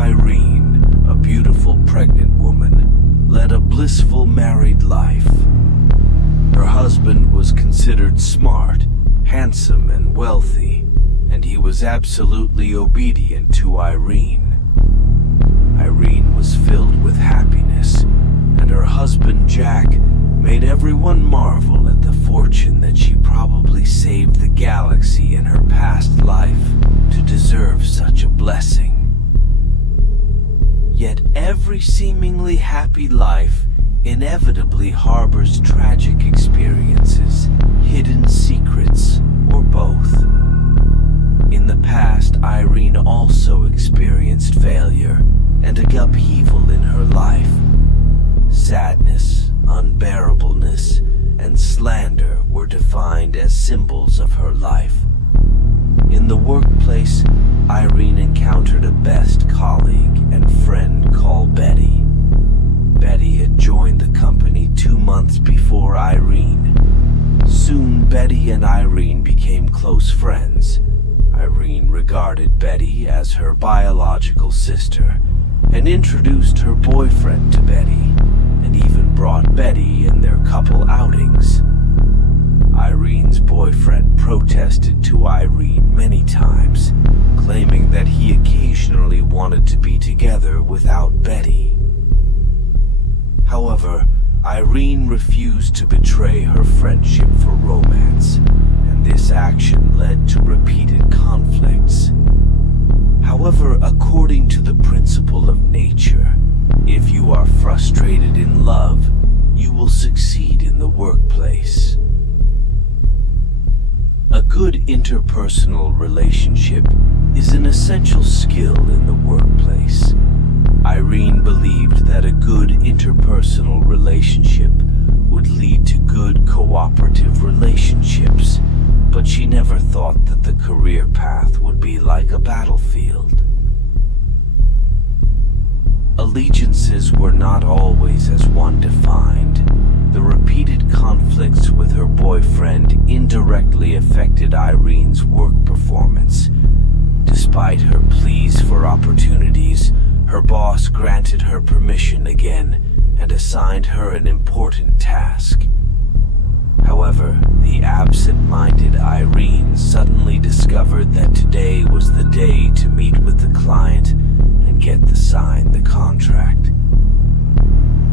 Irene, a beautiful pregnant woman, led a blissful married life. Her husband was considered smart, handsome, and wealthy, and he was absolutely obedient to Irene. Irene was filled with happiness, and her husband Jack made everyone marvel at the fortune that she probably saved the galaxy in her past life to deserve such a blessing. Yet every seemingly happy life inevitably harbors tragic experiences, hidden secrets, or both. In the past, Irene also experienced failure and upheaval in her life. Sadness, unbearableness, and slander were defined as symbols of her life. In the workplace, Irene encountered a best colleague and friend called Betty. Betty had joined the company 2 months before Irene. Soon, Betty and Irene became close friends. Irene regarded Betty as her biological sister and introduced her boyfriend to Betty, and even brought Betty in their couple outings. Irene's boyfriend protested to Irene many times, claiming that he occasionally wanted to be together without Betty. However, Irene refused to betray her friendship for romance, and this action led to repeated conflicts. However, according to the principle of nature, if you are frustrated in love, you will succeed in the workplace. A good interpersonal relationship is an essential skill in the workplace. Irene believed that a good interpersonal relationship would lead to good cooperative relationships, but she never thought that the career path would be like a battlefield. Allegiances were not always as one defined. The repeated conflicts with her boyfriend indirectly affected Irene's work performance. Despite her pleas for opportunities, her boss granted her permission again and assigned her an important task. However, the absent-minded Irene suddenly discovered that today was the day to meet with the client and sign the contract.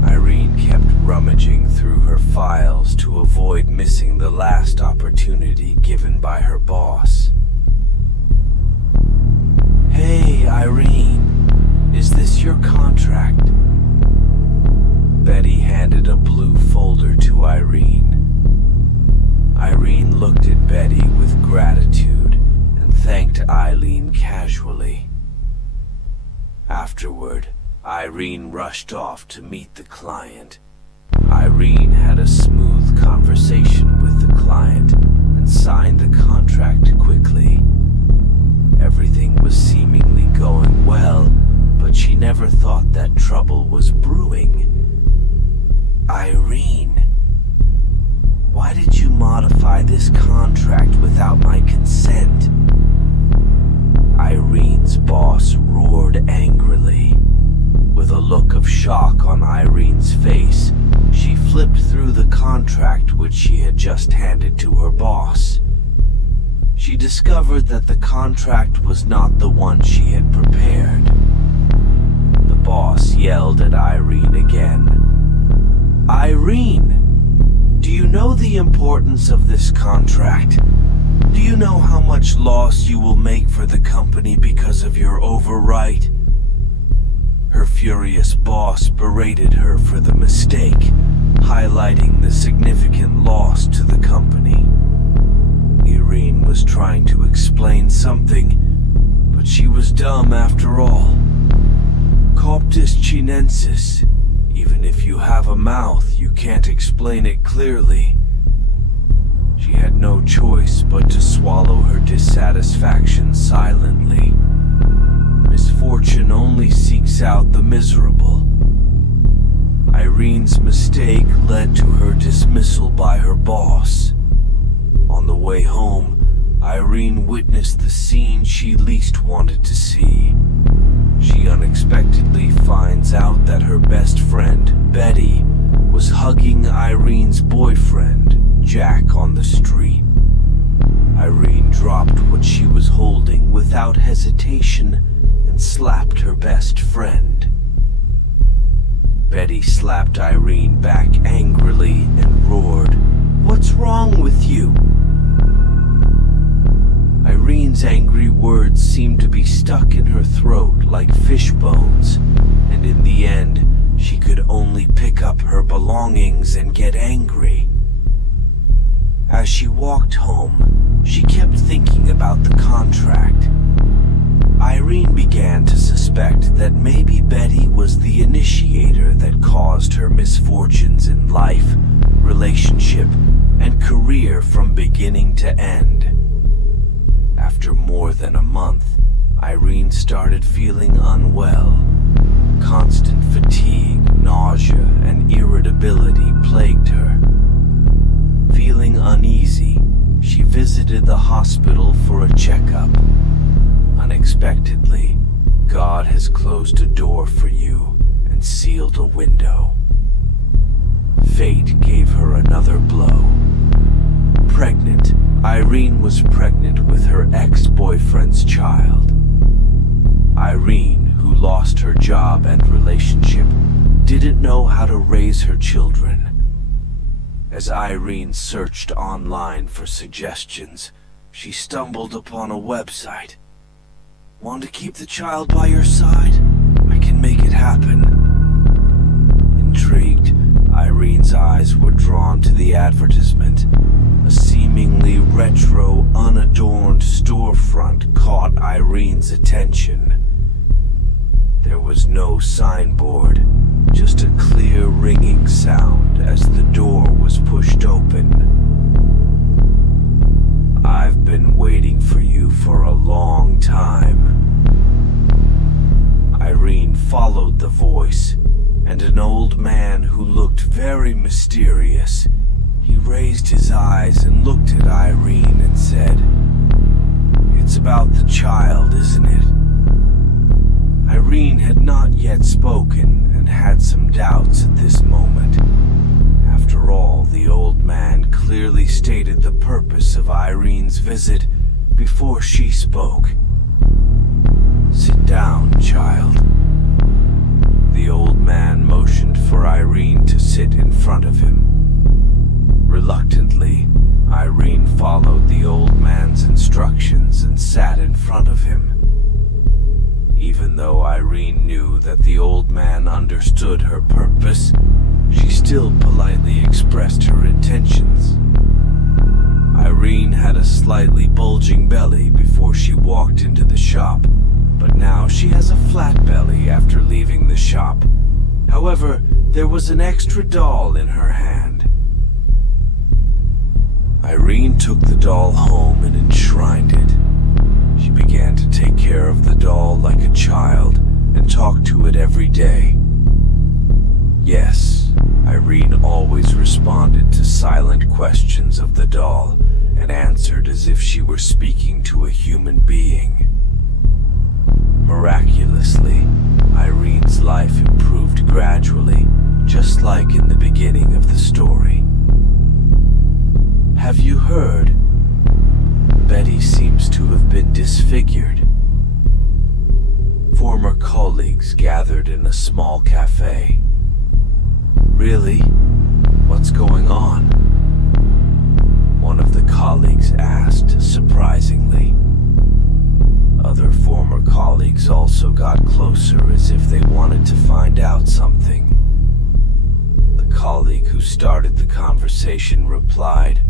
Irene kept rummaging through her files to avoid missing the last opportunity given by her boss. "Hey, Irene, is this your contract?" Betty handed a blue folder to Irene. Irene looked at Betty with gratitude and thanked Eileen casually. Afterward, Irene rushed off to meet the client. Irene had a smooth conversation with the client and signed the contract quickly. Everything was seemingly going well, but she never thought that trouble was brewing. "Irene, why did you modify this contract without my consent?" Irene's boss roared angrily. With a look of shock on Irene's face, she flipped through the contract which she had just handed to her boss. She discovered that the contract was not the one she had prepared. The boss yelled at Irene again. "Irene, do you know the importance of this contract? Do you know how much loss you will make for the company because of your overwrite?" Her furious boss berated her for the mistake, highlighting the significant loss to the company. Irene was trying to explain something, but she was dumb after all. Coptis chinensis. Even if you have a mouth, you can't explain it clearly. She had no choice but to swallow her dissatisfaction silently. Misfortune only seeks out the miserable. Irene's mistake led to her dismissal by her boss. On the way home, Irene witnessed the scene she least wanted to see. She unexpectedly finds out that her best friend, Betty, was hugging Irene's boyfriend, Jack, on the street. Irene dropped what she was holding without hesitation and slapped her best friend. Betty slapped Irene back angrily and roared, "What's wrong with you?" Irene's angry words seemed to be stuck in her throat like fish bones, and in the end, she could only pick up her belongings and get angry. As she walked home, she kept thinking about the contract. Irene began to suspect that maybe Betty was the initiator that caused her misfortunes in life, relationship, and career from beginning to end. After more than a month, Irene started feeling unwell. Constant fatigue, nausea, and irritability plagued her. Feeling uneasy, she visited the hospital for a checkup. Unexpectedly, God has closed a door for you and sealed a window. Fate gave her another blow. Pregnant, Irene was pregnant with her ex-boyfriend's child. Irene, who lost her job and relationship, didn't know how to raise her children. As Irene searched online for suggestions, she stumbled upon a website. "Want to keep the child by your side? I can make it happen." Intrigued, Irene's eyes were drawn to the advertisement. A seemingly retro, unadorned storefront caught Irene's attention. There was no signboard, just a clear ringing sound as the door was pushed open. "I've been waiting for you for a long time." Irene followed the voice, and an old man who looked very mysterious. He raised his eyes and looked at Irene and said, "It's about the child, isn't it?" Irene had not yet spoken and had some doubts at this moment. After all, the old man clearly stated the purpose of Irene's visit before she spoke. "Sit down, child." The old man motioned for Irene to sit in front of him. Reluctantly, Irene followed the old man's instructions and sat in front of him. Even though Irene knew that the old man understood her purpose, she still politely expressed her intentions. Irene had a slightly bulging belly before she walked into the shop, but now she has a flat belly after leaving the shop. However, there was an extra doll in her hand. Irene took the doll home and enshrined it. She began to take care of the doll like a child and talked to it every day. Yes, Irene always responded to silent questions of the doll and answered as if she were speaking to a human being. Miraculously, Irene's life improved gradually, just like in the beginning of the story. Have you heard? Betty seems to have been disfigured. Former colleagues gathered in a small cafe. Really? What's going on? One of the colleagues asked, surprisingly. Other former colleagues also got closer as if they wanted to find out something. The colleague who started the conversation replied,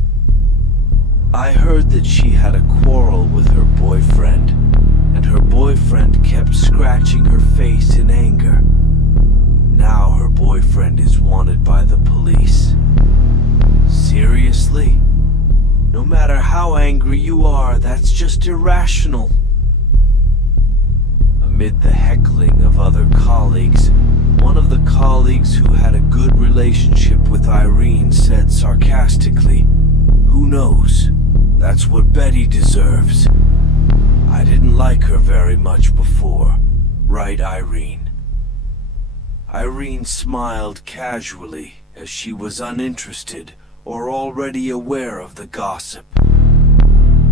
"I heard that she had a quarrel with her boyfriend, and her boyfriend kept scratching her face in anger. Now her boyfriend is wanted by the police." Seriously? No matter how angry you are, that's just irrational. Amid the heckling of other colleagues, one of the colleagues who had a good relationship with Irene said sarcastically, "Who knows? That's what Betty deserves. I didn't like her very much before, right, Irene?" Irene smiled casually as she was uninterested or already aware of the gossip.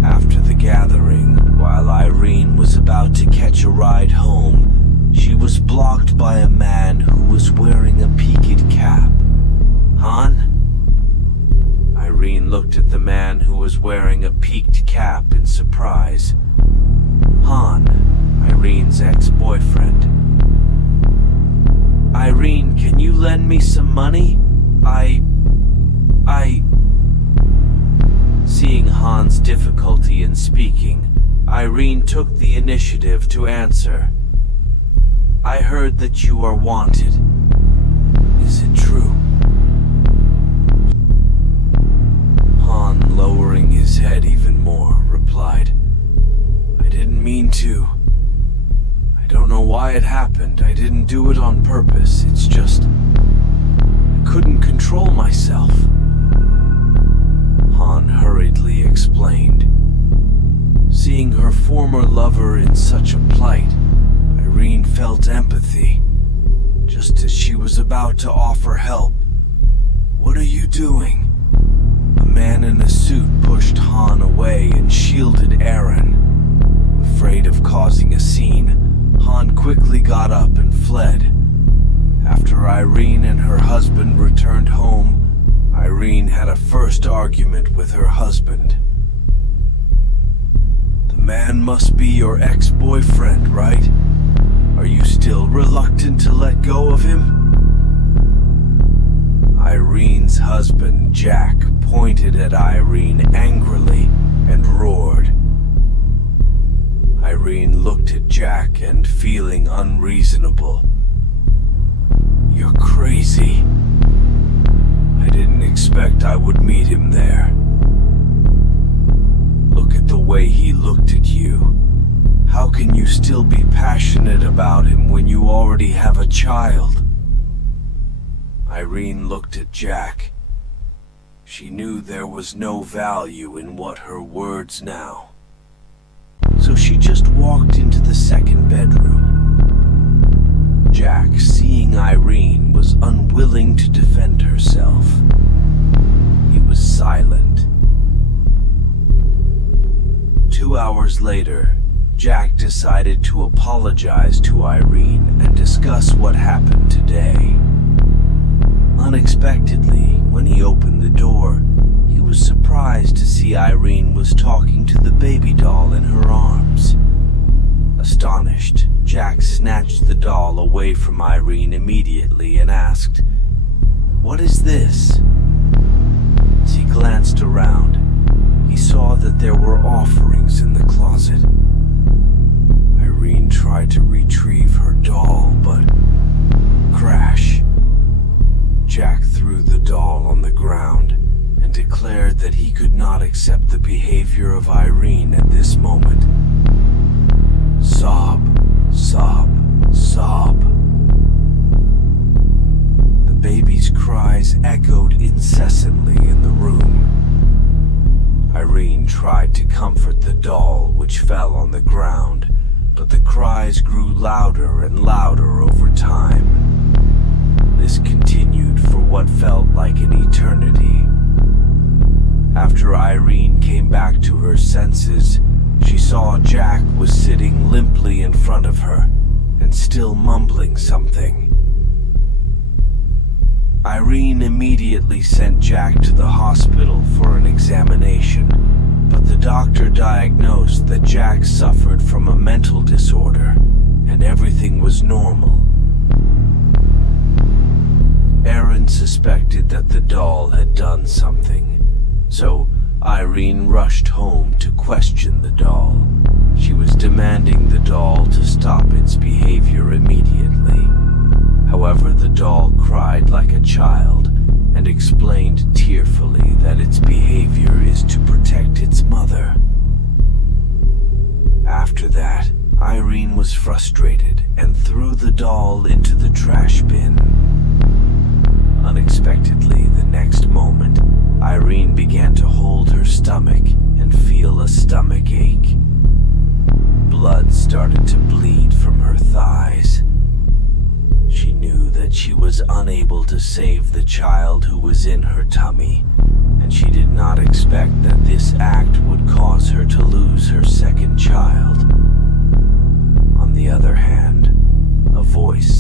After the gathering, while Irene was about to catch a ride home, she was blocked by a man who was wearing a peaked cap. Han? Irene looked at the man who was wearing a peaked cap in surprise. Han, Irene's ex-boyfriend. Irene, can you lend me some money? Seeing Han's difficulty in speaking, Irene took the initiative to answer. I heard that you are wanted. Is it true? Han, lowering his head even more, replied, I didn't mean to. I don't know why it happened. I didn't do it on purpose. It's just, I couldn't control myself. Han hurriedly explained. Seeing her former lover in such a plight, Irene felt empathy, just as she was about to offer help. What are you doing? A man in a suit pushed Han away and shielded Aaron. Afraid of causing a scene, Han quickly got up and fled. After Irene and her husband returned home, Irene had a first argument with her husband. The man must be your ex-boyfriend, right? Are you still reluctant to let go of him? Irene's husband, Jack, pointed at Irene angrily and roared. Irene looked at Jack and, feeling unreasonable, You're crazy. I didn't expect I would meet him there. Look at the way he looked at you. How can you still be passionate about him when you already have a child? Irene looked at Jack. She knew there was no value in what her words now. So she just walked into the second bedroom. Jack, seeing Irene, was unwilling to defend herself. He was silent. 2 hours later, Jack decided to apologize to Irene and discuss what happened today. Unexpectedly, when he opened the door, he was surprised to see Irene was talking to the baby doll in her arms. Astonished, Jack snatched the doll away from Irene immediately and asked, "What is this?" As he glanced around, he saw that there were offerings in the closet. Irene tried to retrieve her doll, but crash. Jack threw the doll on the ground and declared that he could not accept the behavior of Irene at this moment. Sob, sob, sob. The baby's cries echoed incessantly in the room. Irene tried to comfort the doll, which fell on the ground, but the cries grew louder and louder over time. This continued for what felt like an eternity. After Irene came back to her senses, she saw Jack was sitting limply in front of her and still mumbling something. Irene immediately sent Jack to the hospital for an examination, but the doctor diagnosed that Jack suffered from a mental disorder and everything was normal. Aaron suspected that the doll had done something, so Irene rushed home to question the doll. She was demanding the doll to stop its behavior immediately. However, the doll cried like a child and explained tearfully that its behavior is to protect its mother. After that, Irene was frustrated and threw the doll into the trash bin. Unexpectedly, the next moment, Irene began to hold her stomach and feel a stomach ache. Blood started to bleed from her thighs. She knew that was unable to save the child who was in her tummy, and she did not expect that this act would cause her to lose her second child. On the other hand, a voice